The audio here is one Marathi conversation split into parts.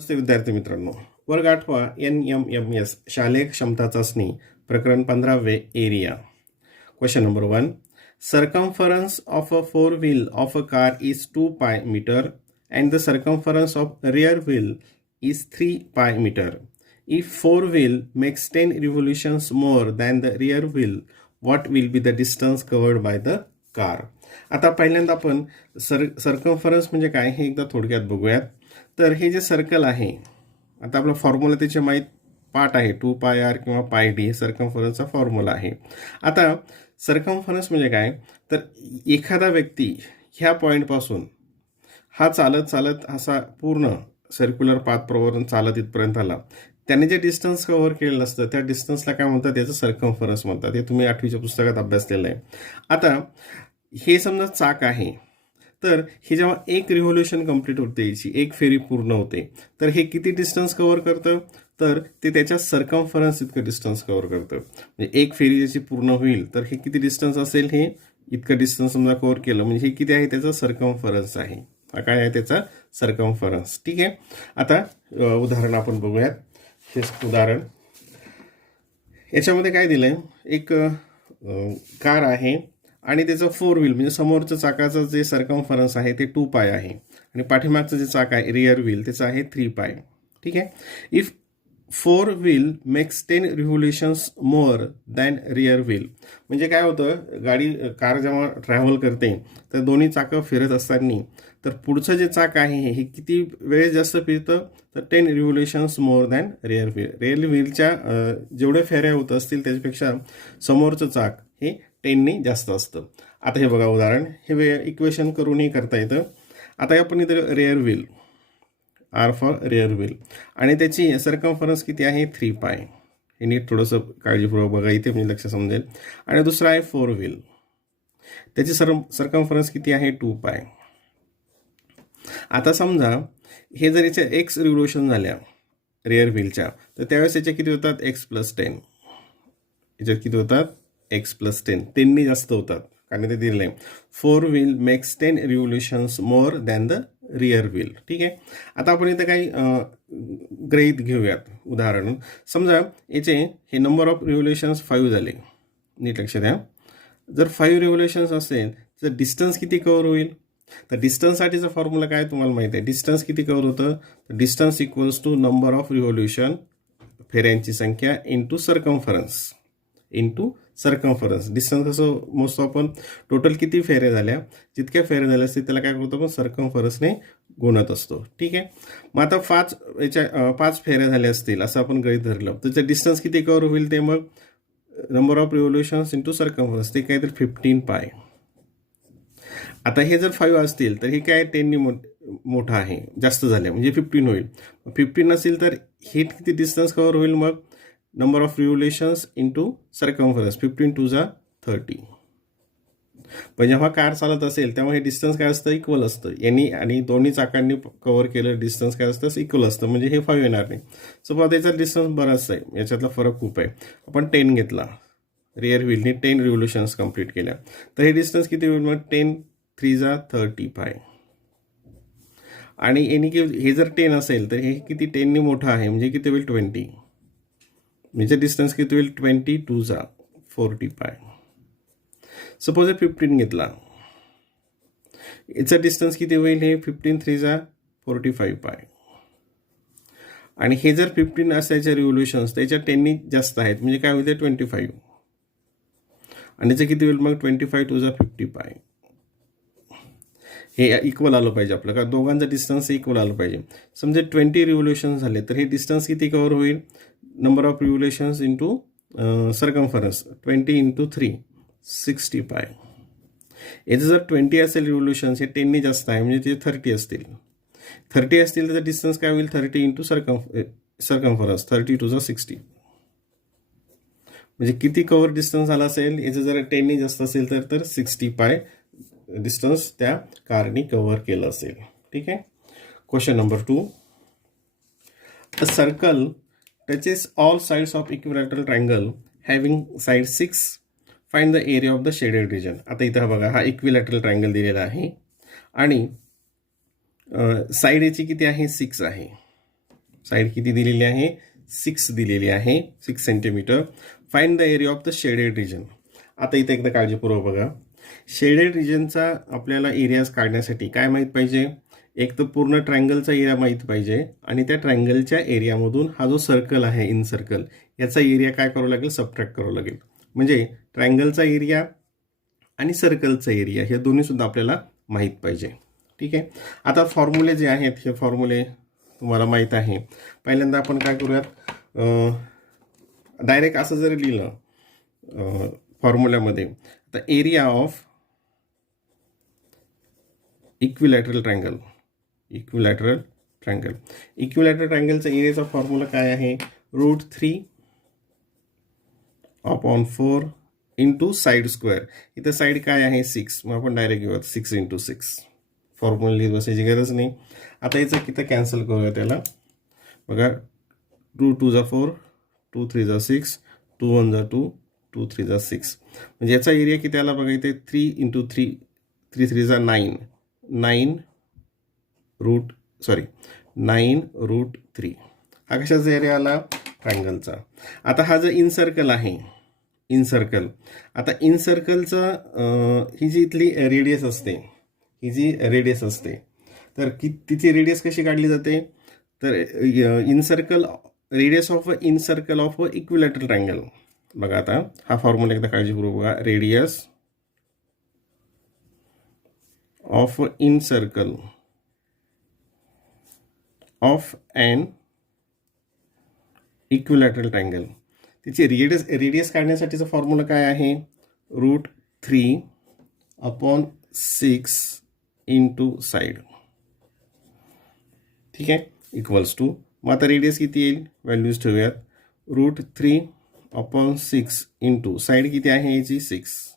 नमस्ते विद्यार्थी मित्रांनो, वर्ग 8वा NMMS शालेय क्षमता चाचणी प्रकरण 15वे area. Question number 1. Circumference of a four wheel of a car is 2 pi meter and the circumference of rear wheel is 3 pi meter. If four wheel makes 10 revolutions more than the rear wheel, what will be the distance covered by the car? आता पहिल्यांदा आपण सर्कम्फरन्स म्हणजे काय हे एकदा थोडक्यात बघूयात. तर हे जे सर्कल आहे, आता आपला फॉर्म्युला त्याचे माहीत पार्ट आहे 2 पाय आर किंवा पाय डी, हे सर्कम्फरन्सचा फॉर्म्युला आहे. आता सर्कम्फरन्स म्हणजे काय, तर एखादा व्यक्ती ह्या पॉईंटपासून हा चालत चालत असा पूर्ण सर्क्युलर पाथप्रवरून चालत इथपर्यंत आला, त्याने जे डिस्टन्स कव्हर केलेलं असतं त्या डिस्टन्सला काय म्हणतात, त्याचं सर्कम्फरन्स म्हणतात. हे तुम्ही 8वीच्या पुस्तकात अभ्यासलेलं आहे. आता हे समजा चाक आहे, तर हे जेव्हा एक रिव्होल्युशन कंप्लीट होते, याची एक फेरी पूर्ण होते, तर हे किती डिस्टन्स कव्हर करतं, तर ते त्याच्या सर्कम्फरन्स इतकं डिस्टन्स कव्हर करतं. म्हणजे एक फेरी ज्याची पूर्ण होईल तर हे किती डिस्टन्स असेल, हे इतकं डिस्टन्स समजा कव्हर केलं म्हणजे हे किती आहे, त्याचं सर्कम्फरन्स आहे. हा काय आहे, त्याचा सर्कम्फरन्स. ठीक आहे. आता उदाहरण आपण बघूयात. हे उदाहरण याच्यामध्ये काय दिलंय, एक कार आहे आणि त्याचं फोर व्हील म्हणजे समोरचं चाकाचं जे सर्कम्फरन्स आहे ते 2 पाय आहे आणि पाठीमागचं जे चाक आहे रिअर व्हील त्याचं आहे 3 पाय. ठीक आहे. If fore wheel makes 10 revolutions more than rear wheel, म्हणजे काय होतं, कार जेव्हा ट्रॅव्हल करते तर दोन्ही चाकं फिरत असताना तर पुढचं जे चाक आहे हे किती वेळ जास्त फिरतं, तर 10 revolutions more than rear wheel. Rear व्हीलच्या जेवढे फेऱ्या होत असतील त्याच्यापेक्षा समोरचं चाक हे 10ने जास्त असतं. आता हे बघा उदाहरण, हे इक्वेशन करूनही करता येतं. आता आपण इथं rear wheel, R for rear wheel, आणि त्याची सर्कम्फरन्स किती आहे 3 पाय. हे नीट थोडंसं काळजीपूर्वक बघा इथे म्हणजे लक्ष समजेल. आणि दुसरा आहे फोर व्हील, त्याची सर्कम्फरन्स किती आहे 2 पाय. आता समजा हे जर याच्या एक्स रिव्होल्युशन झाल्या रिअर व्हीलच्या, तर त्यावेळेस याच्या किती होतात, x+10. याच्यात किती होतात, x+10. 10ने जास्त होतात कारण ते दिलेलं आहे. Fore wheel makes 10 revolutions more than the rear wheel. ठीक आहे. आता आपण इथं काही गृहीत घेऊयात. उदाहरण समजा याचे हे नंबर ऑफ रिव्होल्युशन्स 5 झाले. नीट लक्ष द्या. जर 5 रिव्होल्युशन्स असेल तर डिस्टन्स किती कव्हर होईल, तर डिस्टन्ससाठीचा फॉर्म्युला काय तुम्हाला माहिती आहे. डिस्टन्स किती कव्हर होतं, तर distance equals to number of revolution, फेऱ्यांची संख्या, इंटू सर्कम्फरन्स. डिस्टन्स कसं मोजतो आपण, टोटल किती फेऱ्या झाल्या, जितक्या फेऱ्या झाल्या असतील त्याला काय करतो आपण, सर्कम्फरन्सने गुणत असतो. ठीक आहे. मग आता 5 फेऱ्या झाल्या असतील असं आपण गृहीत धरलं, त्याचं डिस्टन्स किती कव्हर होईल, ते मग number of revolutions into circumference, ते काहीतरी 15 पाय. आता हे जर 5 असतील तर हे काय 10ने मोठा आहे, जास्त झाले म्हणजे 15 होईल. 15 असेल तर हे किती डिस्टन्स कव्हर होईल, मग number of revolutions into circumference, 15 to 30. पण जेव्हा कार चालत असेल तेव्हा हे डिस्टन्स काय असतं, इक्वल असतं. यांनी आणि दोन्ही चाकांनी कव्हर केलं डिस्टन्स काय असतं, इक्वल असतं. म्हणजे हे 5 येणार नाही. सपोज त्याचा डिस्टन्स बराच आहे, याच्यातला फरक खूप आहे. आपण 10 घेतला, रिअर व्हीलने 10 रिव्होल्युशन्स कंप्लीट केल्या, तर हे डिस्टन्स किती होईल, मग 10 3 30 पाय. आणि हे जर 10 असेल तर हे किती 10ने मोठं आहे म्हणजे किती होईल 20. म्हणजे डिस्टन्स किती होईल 20 2 40 पाय. सपोज 15 घेतला, याचा डिस्टन्स किती होईल, हे 15 3 45 पाय. आणि हे जर 15 असायचे रिव्होल्युशन्स त्याच्या 10ने जास्त आहेत म्हणजे काय होईल 25. आणि याचं किती होईल मग 25 2 50 पाय. हे इक्वल आलं पाहिजे आपलं, का दोघांचा डिस्टन्स इक्वल आलं पाहिजे. समजा 20 रिव्होल्युशन झाले तर हे डिस्टन्स किती कव्हर होईल, number of revolutions into circumference, 20 into 3 60 पाय. याचं जर 20 असेल रिव्होल्युशन्स, हे 10ने जास्त आहे म्हणजे ते 30 असतील. 30 असतील त्याचा डिस्टन्स काय होईल 30 इंटू सर्कम्फरन्स, 30 टू 60. म्हणजे किती कव्हर डिस्टन्स आला असेल, याचं जर 10ने जास्त असेल तर 60 पाय डिस्टन्स त्या कारने कव्हर केलं असेल. ठीक आहे. Question number 2. A circle touches all sides of equilateral triangle having side 6. Find the area of the shaded region. आता इथं बघा, हा इक्विलॅटरल ट्रायंगल दिलेला आहे आणि साईड याची किती आहे 6 आहे. साईड किती दिलेली आहे? 6 दिलेली आहे, 6 centimetre. Find the area of the shaded region. आता इथे एकदा काळजीपूर्वक बघा. शेडेड रिजनचा आपल्याला एरियाज काढण्यासाठी काय माहीत पाहिजे? एक तर पूर्ण ट्रायंगलचा एरिया माहीत पाहिजे आणि त्या ट्रायंगलच्या एरियामधून हा जो सर्कल आहे इन सर्कल याचा एरिया काय करावं लागेल? सबट्रॅक्ट करावं लागेल. म्हणजे ट्रायंगलचा एरिया आणि सर्कलचा एरिया हे दोन्हीसुद्धा आपल्याला माहीत पाहिजे. ठीक आहे. आता फॉर्म्युले जे आहेत हे फॉर्म्युले तुम्हाला माहीत आहे. पहिल्यांदा आपण काय करूयात, डायरेक्ट असं जरी लिहिलं फॉर्म्युल्यामध्ये, तर area of equilateral triangle, equilateral ट्रायंगलचा एरियाचा फॉर्म्युला काय आहे? √3/4 इंटू साईड स्क्वेअर. इथं साईड काय आहे? 6. मग आपण डायरेक्ट घेऊयात 6 × 6. फॉर्म्युला लिहित बसायची गरज नाही. आता याचं किती कॅन्सल करूया त्याला. बघा, 2 2 जा 4, 2 3 जा 6, 2 1 जा 2, 2 3 जा 6. म्हणजे याचा एरिया किती आला बघा इथे? 3 × 3, 3 3 जा 9, 9√3. हा कशाचा एरिया आला? ट्रायंगलचा. आता हा जो इन सर्कल आहे, इन सर्कल, आता इन सर्कलचं ही जी इथली रेडियस असते, ही जी रेडियस असते, तर तिची रेडियस कशी काढली जाते? तर incircle, radius of incircle of equilateral triangle. बघा आता हा फॉर्म्युला एकदा काळजीपूर्वक बघा. Radius of incircle of an equilateral triangle. तिची रेडियस काढण्यासाठीचा फॉर्म्युला काय आहे? √3/6 इंटू साईड. ठीक आहे, इक्वल्स टू. मग आता रेडियस किती येईल? व्हॅल्यूज ठेवूयात. √3/6 इंटू साईड किती आहे याची? 6.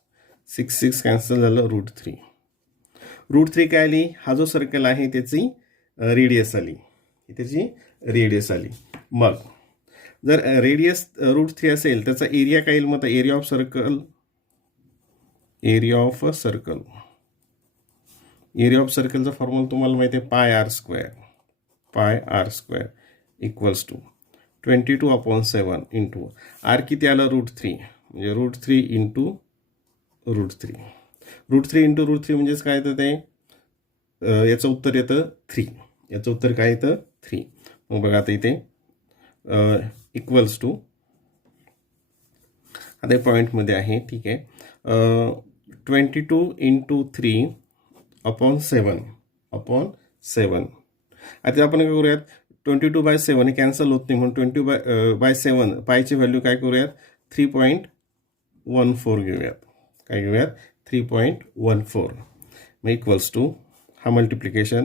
6 कॅन्सल झालं. √3 काय आली? हा जो सर्कल आहे त्याची रेडियस आली, त्याची रेडियस आली. मग जर रेडियस √3 असेल त्याचा एरिया काय येईल? मग area of circle, area of सर्कलचा फॉर्म्युला तुम्हाला माहिती आहे, πr² equals to 22/7 into R किती आलं? √3. म्हणजे √3 इंटू √3. √3 इंटू √3 म्हणजेच काय येतं ते? याचं उत्तर येतं 3. याचं उत्तर काय येतं? 3. मग बघा आता इथे इक्वल्स टू, आता पॉईंटमध्ये आहे. ठीक आहे. 22 इंटू 3/7. आता आपण काय करूयात? 22/7 हे कॅन्सल होत नाही म्हणून 20/7 पायची व्हॅल्यू काय करूयात? 3.14 घेऊयात. काय घेऊयात? 3.14. मग इक्वल्स टू हा मल्टिप्लिकेशन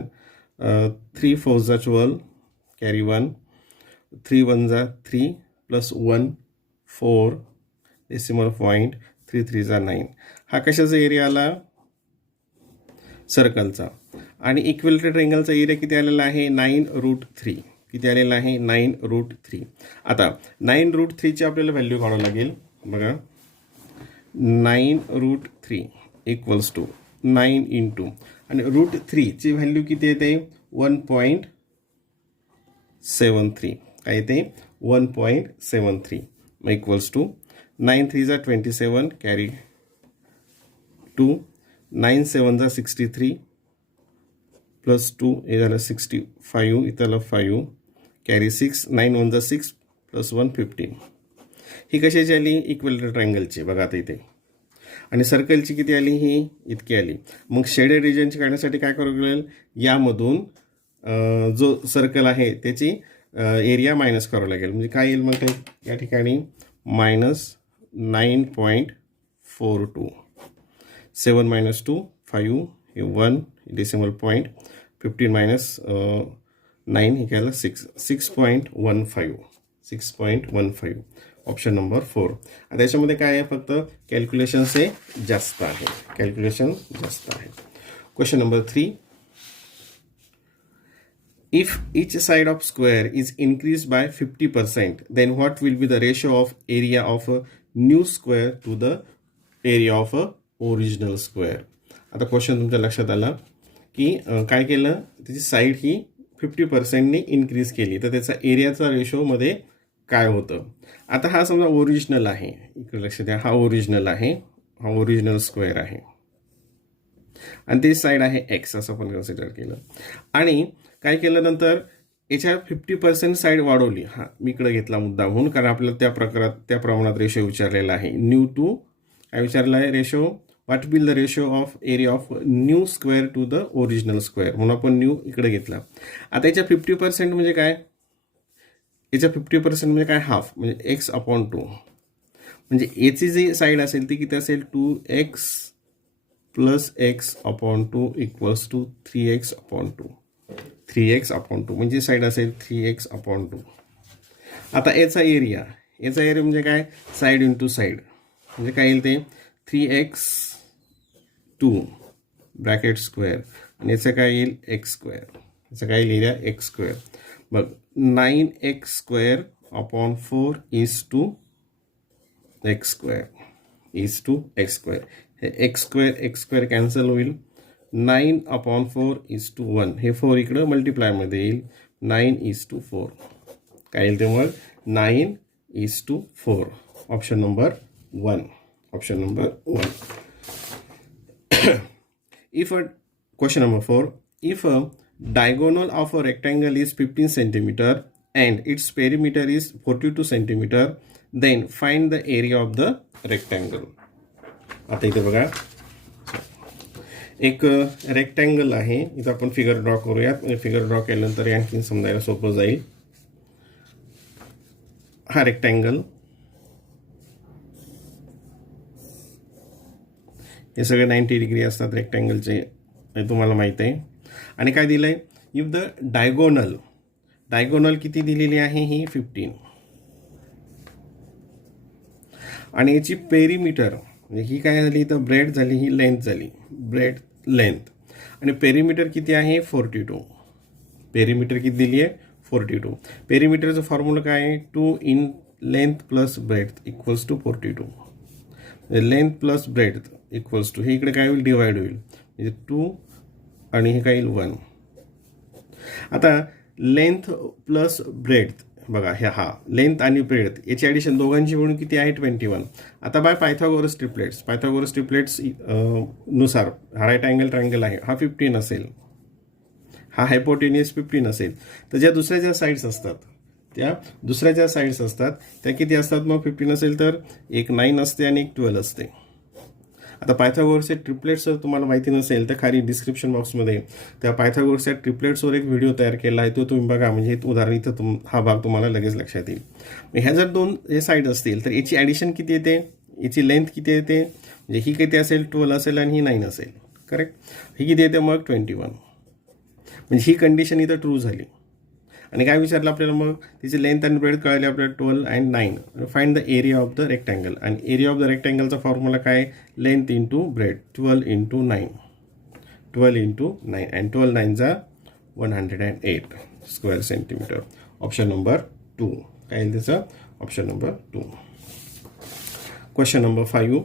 3 4 जा 12 कॅरी 1, 3 1 जा 3 प्लस 1 4 डेसिमल पॉईंट 3 3 जा 9. हा कशाचा एरिया आला? सर्कलचा. आणि इक्विलॅटरल ट्रायंगलचा एरिया किती आलेला आहे? 9√3. किती आलेला आहे? 9√3. आता 9√3ची आपल्याला व्हॅल्यू काढावं लागेल. बघा, 9√3 इक्वल्स टू 9 इंटू, आणि √3ची व्हॅल्यू किती येते? 1.73. काय येते? 1.73. मग इक्वल्स टू 9 3 जा 27 कॅरी 2, 9 7 जा 63 प्लस 2 हे झालं 65, इथं आलं 5 कॅरी 6, 9 1 जा 6 प्लस 1 15. ही कशाची आली? इक्विलॅटरल ट्रायंगलची. बघा आता इथे. आणि सर्कलची किती आली? ही इतकी आली. मग शेडेड रिजनची काढण्यासाठी काय करावं लागेल? यामधून जो सर्कल आहे त्याची एरिया मायनस करावं लागेल. म्हणजे काय येईल मग ते या ठिकाणी? -9.42. 7 - 2 5 हे 1 डेसिमल पॉईंट 15 - 9 हे काय 6.15. 6.15 ऑप्शन नंबर 4. आता याच्यामध्ये काय आहे? फक्त कॅल्क्युलेशन्स हे जास्त आहे. कॅल्क्युलेशन जास्त आहे. Question number 3. If each side of square is increased by 50%, then what will be the ratio of area of a new square to the area of a original square? आता क्वेश्चन तुमच्या लक्षात आला की काय केलं? त्याची साईड ही 50%नी इन्क्रीज केली तर त्याचा एरियाचा रेशोमध्ये काय होतं. आता हा समजा ओरिजिनल आहे, इकडे लक्ष द्या, हा ओरिजिनल आहे, हा ओरिजिनल स्क्वेअर आहे आणि ती साईड आहे एक्स असं आपण कन्सिडर केलं. आणि काय केलं नंतर याच्या 50% साईड वाढवली. हा मी इकडे घेतला मुद्दा म्हणून, कारण आपल्याला त्या प्रमाणात रेशो विचारलेला आहे. न्यू टू काय विचारलं आहे, ratio what will the ratio of area of new square two the original square, म्हणून आपण न्यू इकडे घेतला. आता याच्या 50% म्हणजे काय, याच्या 50% म्हणजे काय, हाफ म्हणजे एक्स अपॉन 2. म्हणजे याची जी साईड असेल ती किती असेल, 2x plus X upon 2 equals to 3x upon 2. 3x upon 2 म्हणजे साईड असेल 3x अपॉन 2. आता याचा एरिया म्हणजे काय, साईड इंटू साईड म्हणजे काय येईल ते 3x 2 ब्रॅकेट स्क्वेअर आणि याचं काय येईल एक्स स्क्वेअर. याचं काय येईल एरिया एक्स स्क्वेअर. बघ 9x square upon 4 is to X square. हे एक्स स्क्वेअर कॅन्सल होईल. 9 अपॉन 4 इज टू 1, हे 4 इकडं मल्टिप्लायमध्ये येईल. 9 इज टू 4 काय येईल ते मग 9 is to 4. Option number 1. If a question number 4, if a diagonal of a rectangle is 15 centimeter and its perimeter is 42 centimeter, then find the area of the rectangle. आता इथे बघा एक रेक्टँगल आहे, इथं आपण फिगर ड्रॉ करूयात. म्हणजे फिगर ड्रॉ केल्यानंतर आणखी समजायला सोपं जाईल. हा रेक्टँगल, हे सगळे 90 डिग्री असतात रेक्टँगलचे, हे तुम्हाला माहीत आहे. आणि काय दिलं आहे, इफ द डायगोनल किती दिलेली आहे, ही 15 आणि याची पेरिमीटर म्हणजे ही काय झाली तर ब्रेड झाली, ही लेंथ झाली, ब्रेड लेंथ. आणि पेरिमीटर किती आहे 42. पेरिमीटर किती दिली आहे 42. पेरिमीटरचं फॉर्म्युला काय आहे, 2 in length plus breadth equals to 42. Length plus breadth equals to, हे इकडे काय होईल डिवाइड होईल, म्हणजे 2 आणि हे काय येईल 1. आता लेंथ प्लस ब्रेड बघा, हे हा लेंथ आणि ब्रेड याची ॲडिशन दोघांची मिळून किती आहे 21. आता बाय पायथागोरस ट्रिपलेट्स नुसार हा राईट अँगल ट्रायंगल आहे, हा 15 असेल, हा हायपोटेनियस 15 असेल, तर ज्या दुसऱ्या साईड्स असतात त्या किती असतात मग 15 असेल तर एक 9 असते आणि एक 12 असते. आता पायथागोरसचे ट्रिपलेट्स जर तुम्हाला माहिती नसेल तर खाली डिस्क्रिप्शन बॉक्समध्ये त्या पायथागोरसच्या ट्रिपलेट्सवर एक व्हिडिओ तयार केला आहे, तो तुम्ही बघा. म्हणजे उदाहरण इथं हा भाग तुम्हाला लगेच लक्षात येईल. ह्या जर दोन हे साईड असतील तर याची ॲडिशन किती येते, याची लेंथ किती येते, म्हणजे ही किती असेल 12 असेल आणि ही 9 असेल, करेक्ट. ही किती येते मग 21. म्हणजे ही कंडिशन इथं ट्रू झाली. आणि काय विचारलं आपल्याला मग, तिची लेंथ आणि ब्रेड कळले आपल्याला 12 and 9. Find the area of the rectangle. आणि एरिया ऑफ द रेक्टँगलचा फॉर्म्युला काय, length into breadth, 12 into 9 and 12 9 जा 108 स्क्वेअर सेंटीमीटर. ऑप्शन नंबर 2 काय येईल त्याचं, option number 2. Question number 5,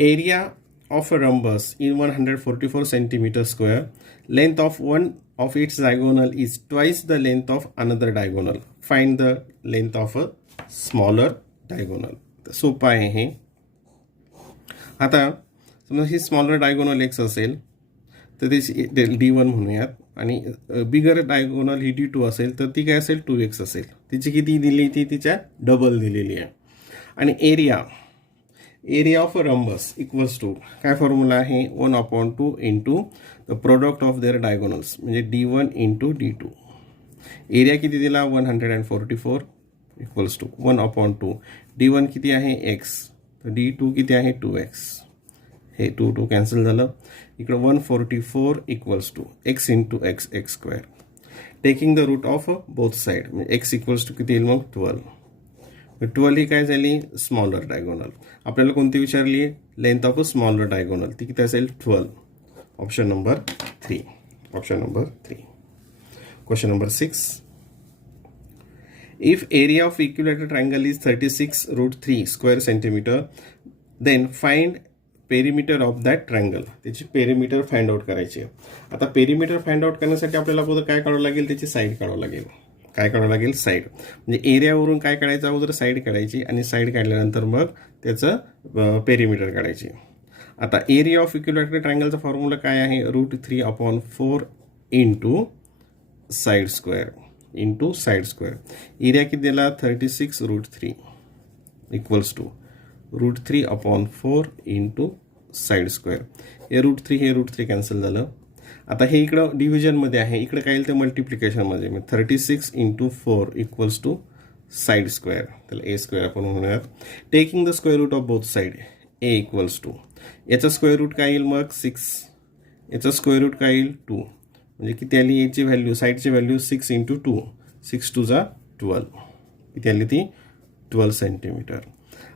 area of a rhombus in 144 centimeter square, length of one of its diagonal is twice the length of another diagonal. Find the length of a smaller diagonal. सोपं आहे हे. आता समजा ही स्मॉलर डायगोनल एक्स असेल तर त्याची D1 म्हणूयात, आणि बिगर डायगोनल ही D2 असेल तर ती काय असेल 2x असेल. तिची किती दिली, ती तिच्या डबल दिलेली आहे. आणि area of a rhombus equals to काय फॉर्म्युला आहे, 1/2 into the product of their diagonals, म्हणजे D1 इंटू D2. एरिया किती दिला 144 इक्वल्स टू 1/2. D1 किती आहे x, तर D2 किती आहे 2x. हे 2 कॅन्सल झालं. इकडं 144 equals to x into x square. Taking the root of both side, म्हणजे x इक्वल्स टू किती येईल मग 12. 12 ही काय झाली स्मॉलर डायगोनल. आपल्याला कोणती विचारली आहे, length of a smaller diagonal, ती किती असेल 12. Option number 3. Question number 6, if area of equilateral triangle is 36√3 square centimetre, then find perimeter of that triangle, त्याची पेरिमीटर फाइंड आउट करायची आहे. आता पेरिमीटर फाइंड आउट करण्यासाठी आपल्याला अगोदर काय काढावं लागेल, त्याची साईड काढावं लागेल. काय काढावं लागेल, साईड. म्हणजे एरियावरून काय काढायचं, अगोदर साईड काढायची आणि साईड काढल्यानंतर मग त्याचं पेरिमीटर काढायची. आता एरिया ऑफ इक्विलॅटरल ट्रायंगलचा फॉर्म्युला काय आहे, √3/4 into side square into side square. Area किती दिला, 36√3 equals to √3/4 into side square. हे √3 कॅन्सल झालं. आता हे इकडं डिव्हिजनमध्ये आहे, इकडे काय येईल ते मल्टिप्लिकेशनमध्ये. 36 into 4 equals to side square, त्याला ए स्क्वेअर आपण म्हणूयात. Taking the square root of both side, A equals to, याचा स्क्वेअर रूट काय येईल मग 6, याचा स्क्वेअर रूट काय येईल 2, म्हणजे किती आली याची व्हॅल्यू, साईडची व्हॅल्यू 6 इंटू 2, 6 2 जा 12, किती आली ती 12 सेंटीमीटर.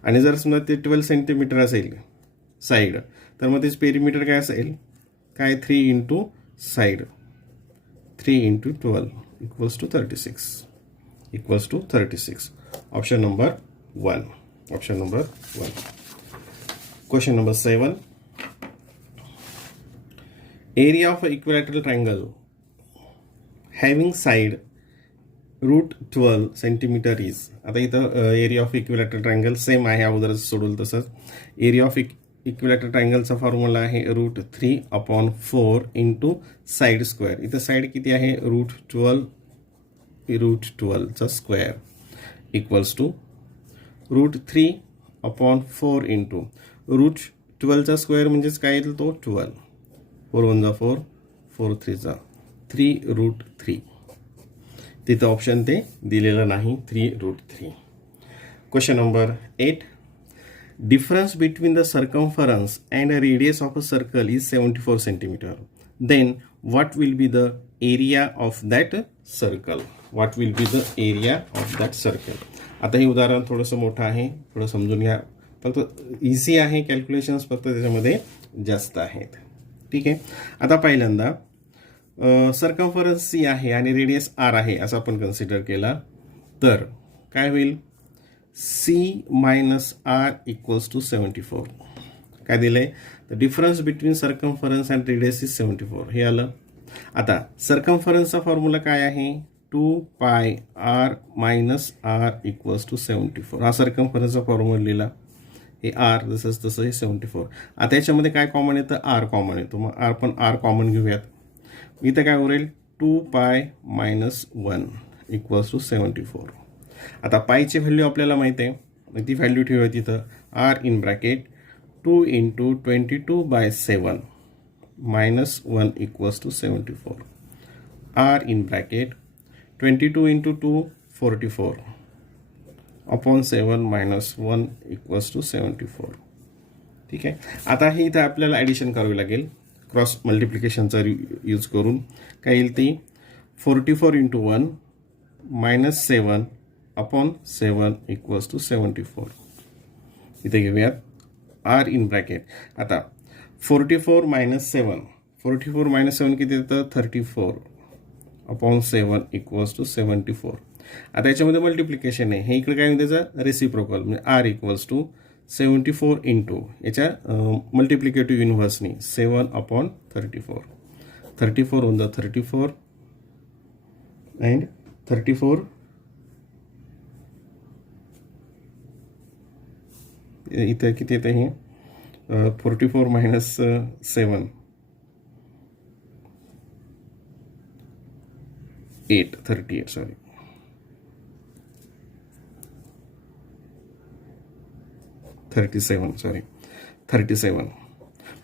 आणि जर समजा ते 12 सेंटीमीटर असेल साईड, तर मग त्याचं पेरिमीटर काय असेल, काय 3 into side, 3 into 12 equals to 36. Option number 1. Option number 1. Question number 7. Area of equilateral triangle having side √12 centimetre is. आता इथं area of equilateral triangle same आहे, अगोदरच सोडवलं तसंच. एरिया ऑफ इक्विलॅटरल ट्रायंगलचा फॉर्म्युला आहे √3/4 इंटू साईड स्क्वेअर. इथं साईड किती आहे, √12चा स्क्वेअर इक्वल्स टू √3/4 इंटू √12चा स्क्वेअर म्हणजेच काय येईल तो 12, 4 1 जा 4, 4 3 जा 3√3. तिथं ऑप्शन ते दिलेलं नाही, 3√3. Question number 8. Difference between the circumference and a radius of a circle is 74 centimeter. Then what will be the area of that circle? What will be the area of that circle? आता हे उदाहरण थोडंसं मोठं आहे, थोडं समजून घ्या. फक्त इझी आहे, कॅल्क्युलेशन्स फक्त त्याच्यामध्ये जास्त आहेत. ठीक आहे. आता पहिल्यांदा सर्कम्फरन्स सी आहे आणि रेडियस आर आहे असं आपण कन्सिडर केला, तर काय होईल, C minus R equals to 74. काय दिलंय, the difference between circumference and radius is 74. हे आलं. आता सर्कम्फरन्सचा फॉर्म्युला काय आहे, 2πr minus r equals to 74. हा सर्कम्फरन्सचा फॉर्म्युला लिहिला. हे आर जसंच तसं हे 74. आता याच्यामध्ये काय कॉमन येतं, आर कॉमन येतो. मग आपण आर कॉमन घेऊयात. इथं काय उरेल, 2π - 1 इक्वल्स टू 74. आता पायची व्हॅल्यू आपल्याला माहिती आहे, ती व्हॅल्यू ठेवूया तिथं. R in bracket 2 into 22/7 minus 1 equals to 74. R in bracket 22 into 2 44 upon 7 minus 1 equals to 74. ठीक आहे. आता हे इथं आपल्याला ॲडिशन करावी लागेल, क्रॉस मल्टिप्लिकेशनचा यूज करून. काय येईल ती, 44 into 1 minus 7 upon 7 equals to 74. इथे घेऊयात आर इन ब्रॅकेट. आता 44 मायनस 7, 44 मायनस 7 किती येतं, 34 अपॉन 7 इक्वल्स टू 74. आता याच्यामध्ये मल्टिप्लिकेशन आहे, हे इकडे काय म्हणते त्याचं रेसिप्रोकल, म्हणजे आर इक्वल्स टू 74 इंटू याच्या मल्टिप्लिकेटिव्ह इनव्हर्सनी 7 अपॉन 34. 34 ऑन द 34 अँड 34 इथं किती येतं हे, 44 मायनस 7 8 38 सॉरी 37 सॉरी 37.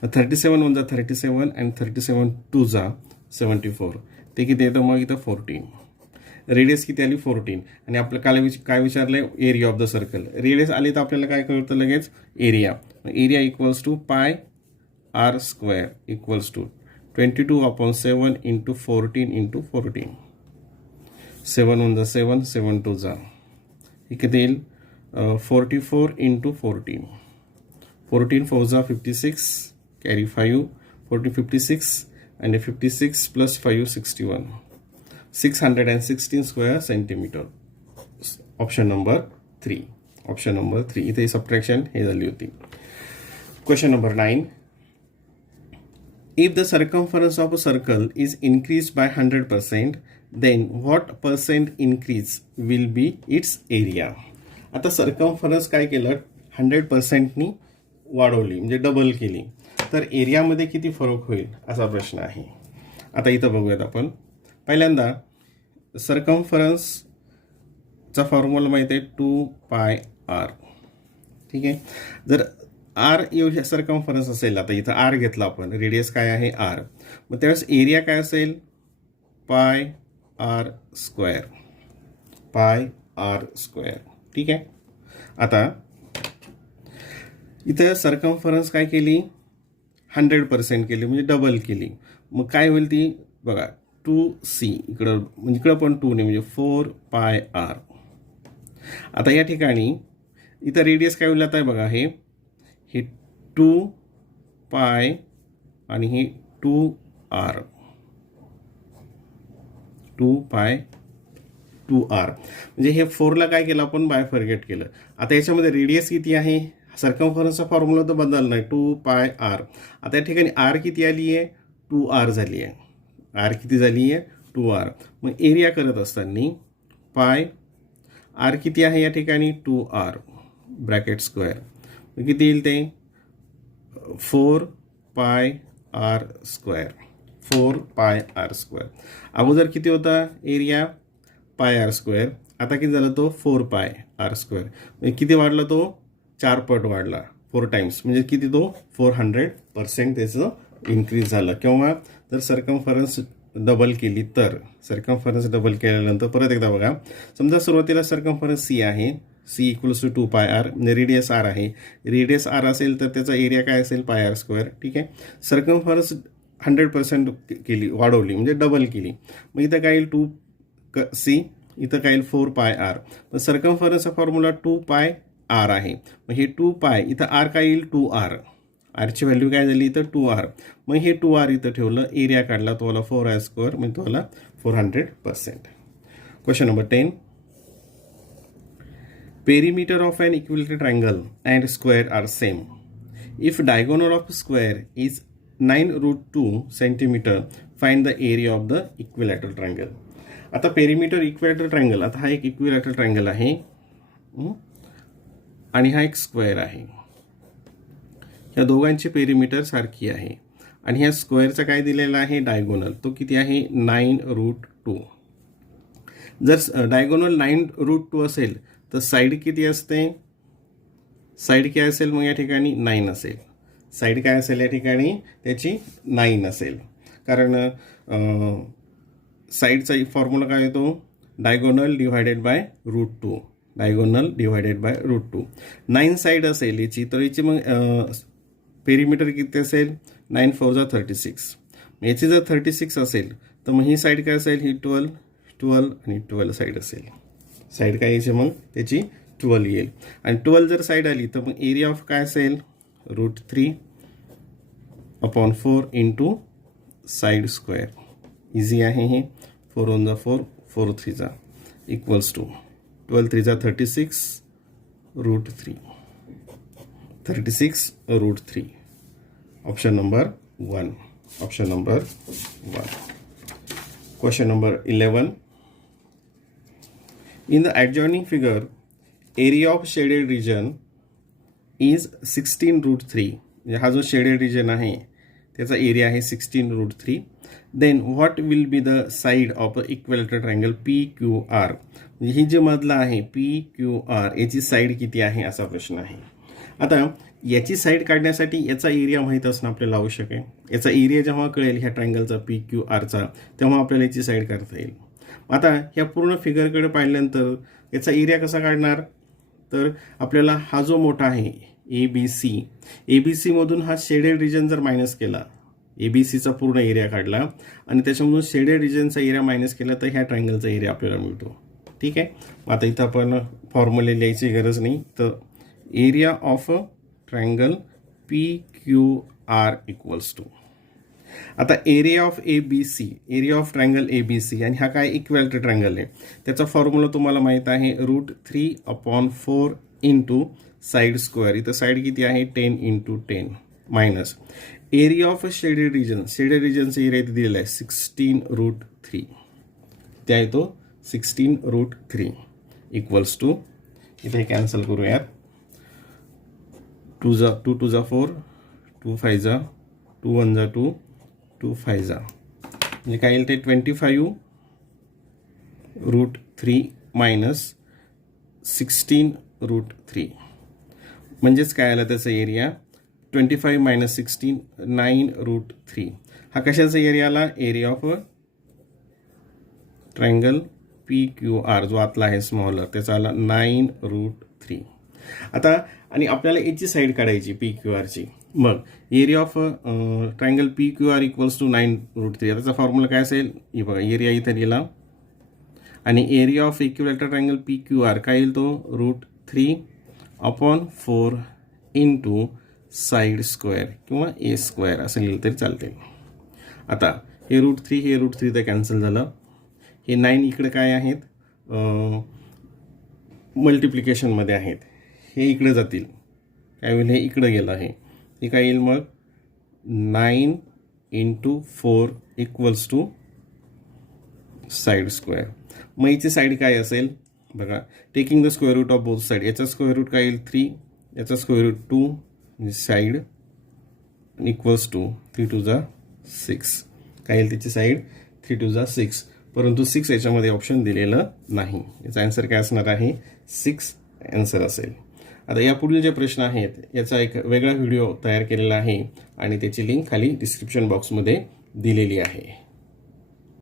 37 वन जा 37 अँड 37 टू जा 74. ते किती येतं मग इथं 14. रेडियस किती आली 14. आणि आपलं काय विचारलंय, area of the circle. Radius आली तर आपल्याला काय कळतं लगेच, area. Area equals to pi R square equals to 22/7 into 14 into 14. 7 1 जा 7, 7 2 जा, हे किती येईल, 44 इंटू 14. 14 4 जा 56, carry 5, 14 56 and 56 plus 5 61. 616 square centimetre. Option number 3. Option number 3. इथे सबट्रॅक्शन हे झाली होती. Question number 9. If the circumference of a circle is increased by 100%, then what percent increase will be its area? आता सर्कम्फरन्स काय केलं 100%नी वाढवली म्हणजे डबल केली तर एरियामध्ये किती फरक होईल असा प्रश्न आहे. आता इथं बघूयात आपण. पहिल्यांदा सर्कम्फरन्सचा फॉर्म्युला माहिती आहे 2πr. ठीक आहे. जर आर एवढी सर्कम्फरन्स असेल, आता इथं आर घेतला आपण, रेडियस काय आहे आर, मग त्यावेळेस एरिया काय असेल pi R square. Pi R square. ठीक आहे. आता इथं सर्कम्फरन्स काय केली 100% केली म्हणजे डबल केली. मग काय होईल ती बघा 2c इकडं म्हणजे इकडं पण 2 ने म्हणजे 4πr. आता या ठिकाणी इथं रेडियस काय होईल आता बघा हे 2π आणि हे 2r. 2π 2r म्हणजे हे 4ला काय केलं आपण बायफर्गेट केलं. आता याच्यामध्ये रेडियस किती आहे, सर्कम्फरन्सचा फॉर्म्युला तर बदलला नाही 2πr. आता या ठिकाणी आर किती आली आहे 2r झाली आहे. आर किती झाली आहे 2r. मग एरिया करत असताना पाय आर किती आहे या ठिकाणी 2r ब्रॅकेट स्क्वेअर किती येईल ते 4πr स्क्वेअर. 4πr square. अगोदर किती होता एरिया पाय आर स्क्वेअर, आता किती झाला तो 4πr स्क्वेअर. म्हणजे किती वाढला तो 4 पट वाढला 4 टाइम्स म्हणजे किती तो 400% त्याचं इन्क्रीज झालं. किंवा जर सर्कम्फरन्स डबल केली तर सर्कम्फरन्स डबल केल्यानंतर परत एकदा बघा, समजा सुरुवातीला सर्कम्फरन्स सी आहे, सी इक्वल्स टू 2πr म्हणजे रेडियस आर आहे. रेडियस आर असेल तर त्याचा एरिया काय असेल पाय आर स्क्वेअर. ठीक आहे. सर्कम्फरन्स 100% केली वाढवली म्हणजे डबल केली. मग इथं काय येईल 2c, इथं काय येईल 4πr. मग सर्कम्फरन्सचा फॉर्म्युला 2πr आहे. मग हे 2π इथं आर काय येईल 2r. आरची व्हॅल्यू काय झाली इथं 2r. मग हे 2r इथं ठेवलं, एरिया काढला तुम्हाला 4r स्क्वेअर म्हणजे तुम्हाला 400%. Question number 10. Perimeter of an equilateral triangle and square are same. If diagonal of square is 9√2 centimeter, find the area of the equilateral triangle. आता पेरिमीटर इक्विलॅटरल ट्रायंगल, आता हा एक इक्विलॅटरल ट्रायंगल आहे आणि हा एक स्क्वेअर आहे. या दोघांची पेरिमीटर सारखी आहे आणि ह्या स्क्वेअरचा काय दिलेला आहे डायगोनल, तो किती आहे 9√2. जर डायगोनल 9√2 असेल तर साईड किती असते, साईड काय असेल मग या ठिकाणी 9 असेल. साईड काय असेल या ठिकाणी त्याची 9 असेल. कारण साईडचा फॉर्म्युला काय येतो diagonal divided by √2. Diagonal divided by √2. 9 side असेल याची तर याची मग पेरिमीटर किती असेल 9 4 जा 36. याची जर 36 असेल तर मग ही साईड काय असेल ही 12 आणि 12 साईड असेल. साईड काय यायची मग त्याची 12 येईल. आणि 12 जर साईड आली तर मग एरिया ऑफ काय असेल √3/4 इंटू साईड स्क्वेअर. इझी आहे हे. 4 1 जा 4, 4 3 जा इक्वल्स टू 12 3 जा 36 √3. 36 √3. Option number 1. Option number 1. Question number 11. In the adjoining figure, area of shaded region is 16√3. हा जो शेडेड रिजन आहे त्याचा एरिया आहे 16√3. Then what will be the side of a equilateral triangle PQR. म्हणजे ही जे मधला आहे PQR याची साईड किती आहे असा प्रश्न आहे. आता याची साईड काढण्यासाठी याचा एरिया माहीत असणं आपल्याला आवश्यक आहे. याचा एरिया जेव्हा कळेल ह्या ट्रायंगलचा PQRचा तेव्हा आपल्याला याची साईड काढता येईल. आता ह्या पूर्ण फिगरकडे पाहिल्यानंतर याचा एरिया कसा काढणार तर आपल्याला हा जो मोठा आहे ABC मधून हा शेडेड रिजन जर मायनस केला, ABCचा पूर्ण एरिया काढला आणि त्याच्यामधून शेडेड रिजनचा एरिया मायनस केला तर ह्या ट्रायंगलचा एरिया आपल्याला मिळतो. ठीक आहे. आता इथं आपण फॉर्म्युले लिहायची गरज नाही. तर area of a triangle PQR equals to आता area of ABC, area of triangle ABC, आणि हा काय इक्वॅलिटर ट्रायंगल आहे, त्याचा फॉर्म्युला तुम्हाला माहीत आहे √3/4 इंटू साईड स्क्वेअर. इथं साईड किती आहे 10 × 10 minus area of shaded region, shaded रिजनचा एरिया इथे दिलेला आहे 16√3, त्या आहे तो 16√3 इक्वल्स टू, इथे कॅन्सल करूयात, 2 2 जा 4, 2 5 जा 2 1 जा 2, 2 5 जा, म्हणजे काय येईल ते 25√3 मायनस 16√3, म्हणजेच काय आला त्याचा एरिया 25 मायनस 16 9√3. हा कशाचा एरिया आला, एरिया ऑफ ट्रायंगल PQR जो आतला आहे स्मॉलर, त्याचा आला 9√3. आता आणि आपल्याला याची साईड काढायची PQRची, मग area of triangle PQR equals to 9√3. त्याचा फॉर्म्युला काय असेल, ही बघा एरिया इथं दिला, आणि area of equilateral triangle PQR काय येईल तो √3/4 इंटू साईड स्क्वेअर किंवा A स्क्वेअर असं लिहिलं तरी चालते. आता हे √3 हे √3 तर कॅन्सल झालं, हे 9 इकडे काय आहेत मल्टिप्लिकेशनमध्ये आहेत, हे इकडे जातील, काय होईल हे इकडे गेलं आहे, हे काय येईल मग 9 × 4 इक्वल्स टू साईड स्क्वेअर. मग याची साईड काय असेल बघा, taking the square root of both side, याचा स्क्वेअर रूट काय येईल 3, याचा स्क्वेअर रूट 2, म्हणजे साईड इक्वल्स टू 3 2 जा 6, काय येईल त्याची साईड 3 2 जा 6, परंतु 6 याच्यामध्ये ऑप्शन दिलेलं नाही, याचा आन्सर काय असणार आहे 6 आन्सर असेल. आता यापुढील जे प्रश्न आहेत याचा एक वेगळा व्हिडिओ तयार केलेला आहे आणि त्याची लिंक खाली डिस्क्रिप्शन बॉक्समध्ये दिलेली आहे.